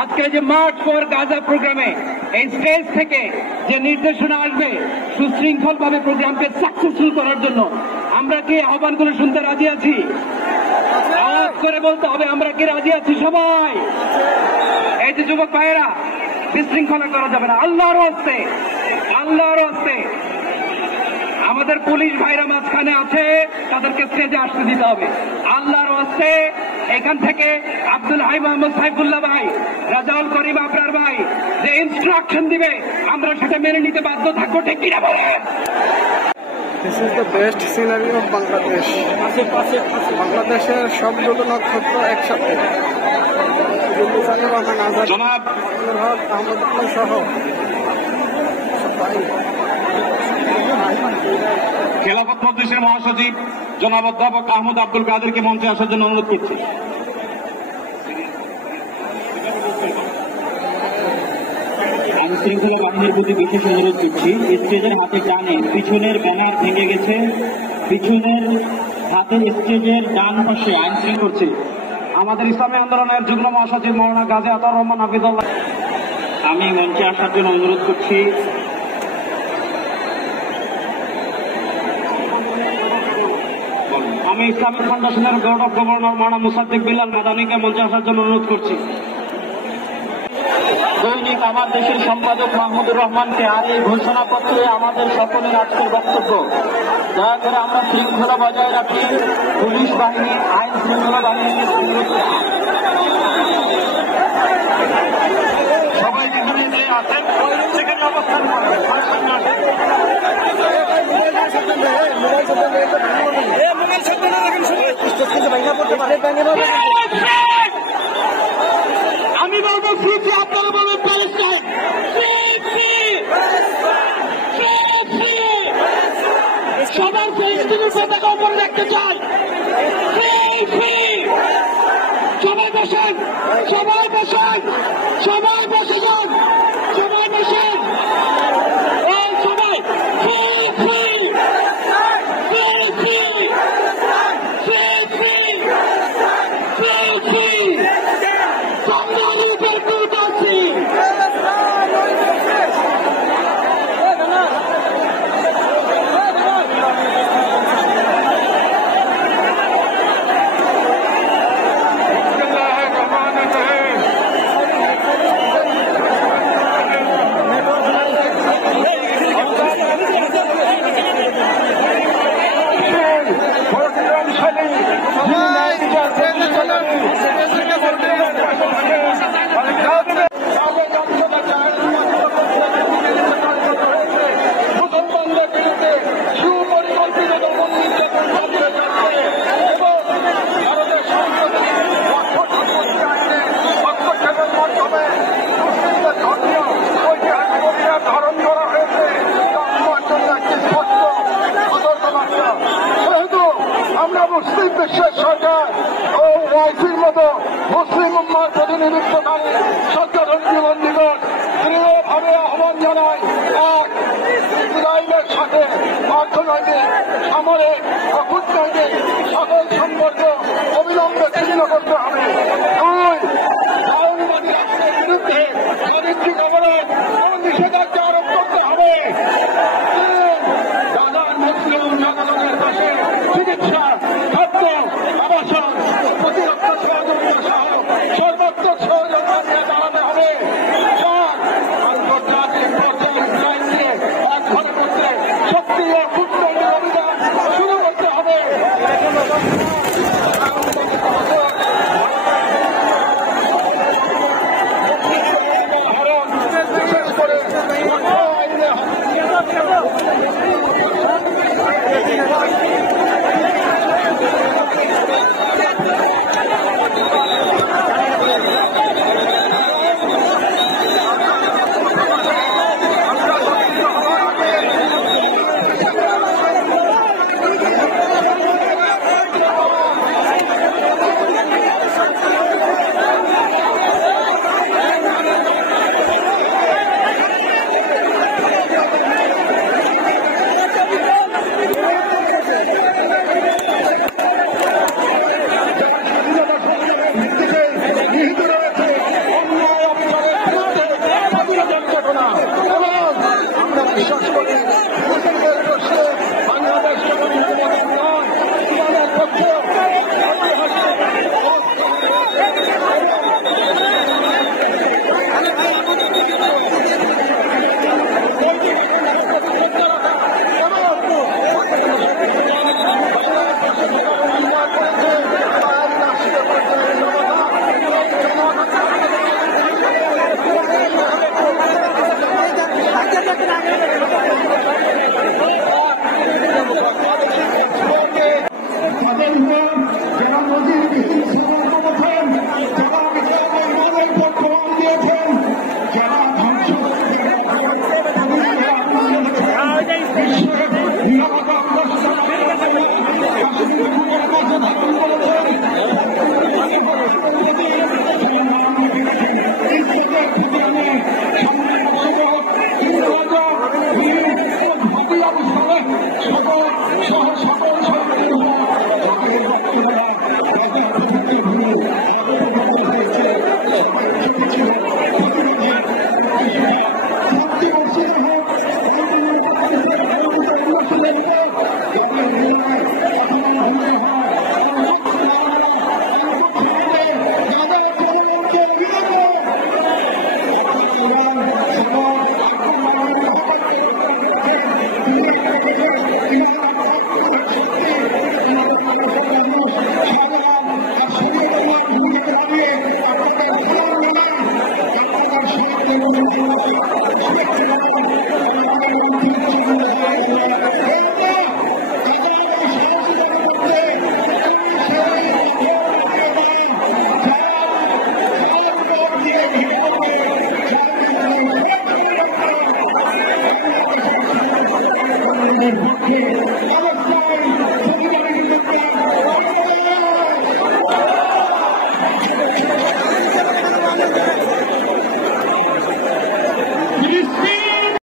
আজকে যে March for Gaza প্রোগ্রামে এই স্টেজ থেকে যে নির্দেশনা আসবে সুশৃঙ্খলভাবে প্রোগ্রামকে সাকসেসফুল করার জন্য আমরা কি আহ্বানগুলো শুনতে রাজি আছি? আওয়াজ করে বলতে হবে আমরা কি রাজি আছি সবাই? এই যে যুবক ভাইয়েরা, বিশৃঙ্খলা করা যাবে না, আল্লাহর হস্তে আমাদের পুলিশ ভাইরা মাঝখানে আছে, তাদেরকে স্টেজে আসতে দিতে হবে আল্লাহর হস্তে। এখান থেকে আব্দুল হাই মোহাম্মদ সাইফুল্লাহ ভাই, রাজাউল করিম আবরার ভাই যে ইনস্ট্রাকশন দিবে আমরা সেটা মেনে নিতে বাধ্য থাকবো, ঠিক কিনা বলেন? This is the best scenery of Bangladesh. বাংলাদেশের সবগুলো নক্ষত্র একসাথে, জনাব আহমদুল্লাহ সহ খেলাফত মজলিসের মহাসচিব জনাব অধ্যাপক আহমদ আব্দুল কাদেরকে মঞ্চে আসার জন্য অনুরোধ করছি। আইন শৃঙ্খলা বাহিনীর প্রতি বিশেষ অনুরোধ করছি, স্টেজের হাতে টানে পিছনের ব্যানার ভেঙে গেছে, পিছনের হাতে স্টেজের ডান পাশে আইন শৃঙ্খলা করছে। আমাদের ইসলামী আন্দোলনের যুগ্ম মহাসচিব মৌলানা গাজী আতাউর রহমান হাফিজুল্লাহ, আমি মঞ্চে আসার জন্য অনুরোধ করছি। আমি ইসলামিক ফাউন্ডেশনের বোর্ড অফ গভর্নর মৌলানা মুসাদ্দিক বিল্লাল মাদানীকে মঞ্চে আসার জন্য অনুরোধ করছি। দৈনিক আমার দেশের সম্পাদক মাহমুদুর রহমানকে আর এই ঘোষণাপত্রে আমাদের সকলের আজকের বক্তব্য, দয়া করে আমরা শৃঙ্খলা বজায় রাখি। পুলিশ বাহিনী, আইন শৃঙ্খলা বাহিনীর সবাই যেখানে যে আছেন সেখানে অবস্থান করবেন। আমি বলবো ফ্রি, আপনারা বলবেন প্যালেস্টাইন। সবার ফেসবুকের পতাকা উপরে রাখতে চাই। সবাই বসেন, সবাই বসেন, সবাই বসে যান, সবাই বসেন, সবাই মুসলিম বিশ্বের সরকার ও ওয়াইসির মতো মুসলিম উম্মার প্রতিনিধিত্বকারী সচেতন জীবনদিগণ দৃঢ়ভাবে আহ্বান জানায়, এক, ইসরায়েলের সাথে অর্থনৈতিক, সামরিক ও কূটনৈতিক সকল সম্পর্ক অবিলম্বে ছিন্ন করতে হবে। দুই, মাওবাদী রাষ্ট্রের বিরুদ্ধে চারিত্রিক অপরাধ ও নিষেধাজ্ঞা আরোপ করতে হবে। তিন, গাজার মুসলিম জনগণের পাশে চিকিৎসা, খাদ্য, আবাসন, প্রতিরক্ষা সহযোগিতা সহ সর্বাত্মক সহযোগিতা নিয়ে দাঁড়াতে হবে। চার, আন্তর্জাতিক পর্যায়ে ইসরায়েলকে এক ঘরে করতে সক্রিয় কূটনৈতিক অভিযান শুরু করতে হবে। বিশ্বাস করি মুসলিমদের পক্ষে বাংলাদেশ কেবল মুসলমানের নয়, ইসলামের পক্ষে পক্ষে